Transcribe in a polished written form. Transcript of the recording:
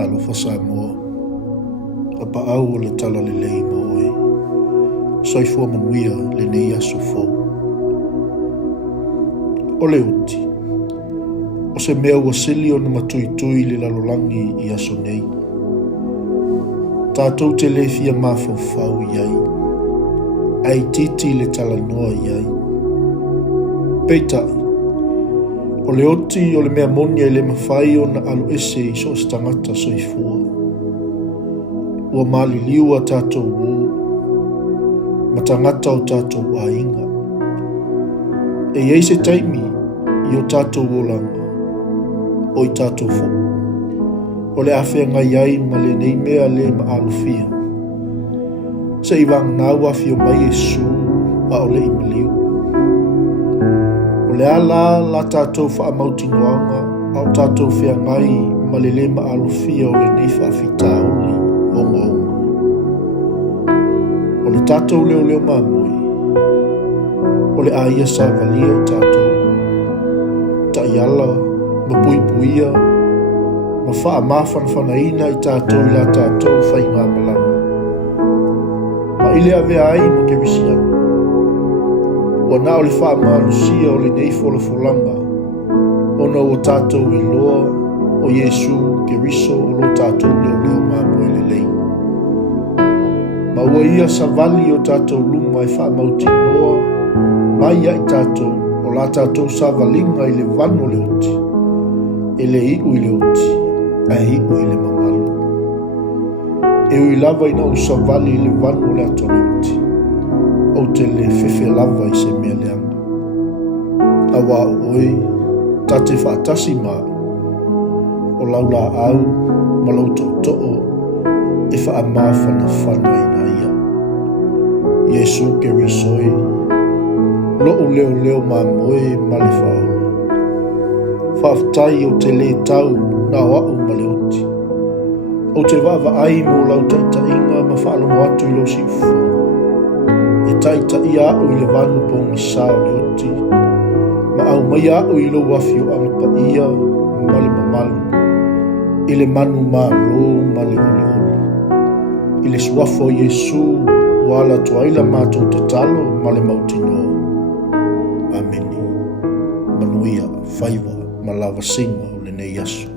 Whaalofa Samoa. APAAU o le TALALELEI mo oi. Soifua manuia le nei aso fou. O le uti. O se mea ua sili o na matui le lalolangi I aso nei. Tātou te le fia mawhawhau iai. Ai titi le talanoa iai. Peitai. O le oti o le mea monia I le mawhai o na alu ese I so stangata soifua. Ua mali liua tātou wō. Matangata o tātou ainga. E iei se taimi I o tātou wōlanga. O I tātou fo. O le awhia ngai ai ma le nei mea le ma alufia. Se I wang nau awhia mai e su a o le imaliu. O le ala la tātou wha amauti ngoanga au tātou whia ngai ma le ma alufia o le nei whaafita oli o ngaunga. O le tātou leo leo mamoi. O le aia sa valia o tātou. Ta iala, ma puipuia, ma wha mawhanwhanaina I tātou I la tātou whai ngā malama. Ma ile ave ai ma ke wisiana. Wa na o le wha maalusia o le nei wholawholanga. Ona o tātou I loa o Yesu ke riso o lo tātou leo leo mamoi le lei. Ma ua ia sa vali o tātou luma I wha mauti noa, mai ai tātou o la tātou sa valinga I le vano le oti. E le iu I le oti, a iu I le mamalu. E ui lava ina o sa vali I le vano le ato le oti. O te le fefe lava I se mea leanga. A wā oi, tate whaatasi maa. O laula au, ma lau to'o, e wha amawhana whana ina ia. Yesu ke risoi, loo leo leo ma moe ma le whao. Whaaftai o te le tau na wau ma le oti. O te wawa ai mo lau taitainga ma whaalongo atu I lo sifu. E taitai au I le vanu pongi sao le oti. Ma au mai au I lo wafio angpa ia ma le mamalu. I le manu ma lo ma le oli oli. I le suafo Yesu wala tuaila mātou te talo ma le mautinoa. Ameni. Manuia, whaiwa, ma lava singa o le nei aso.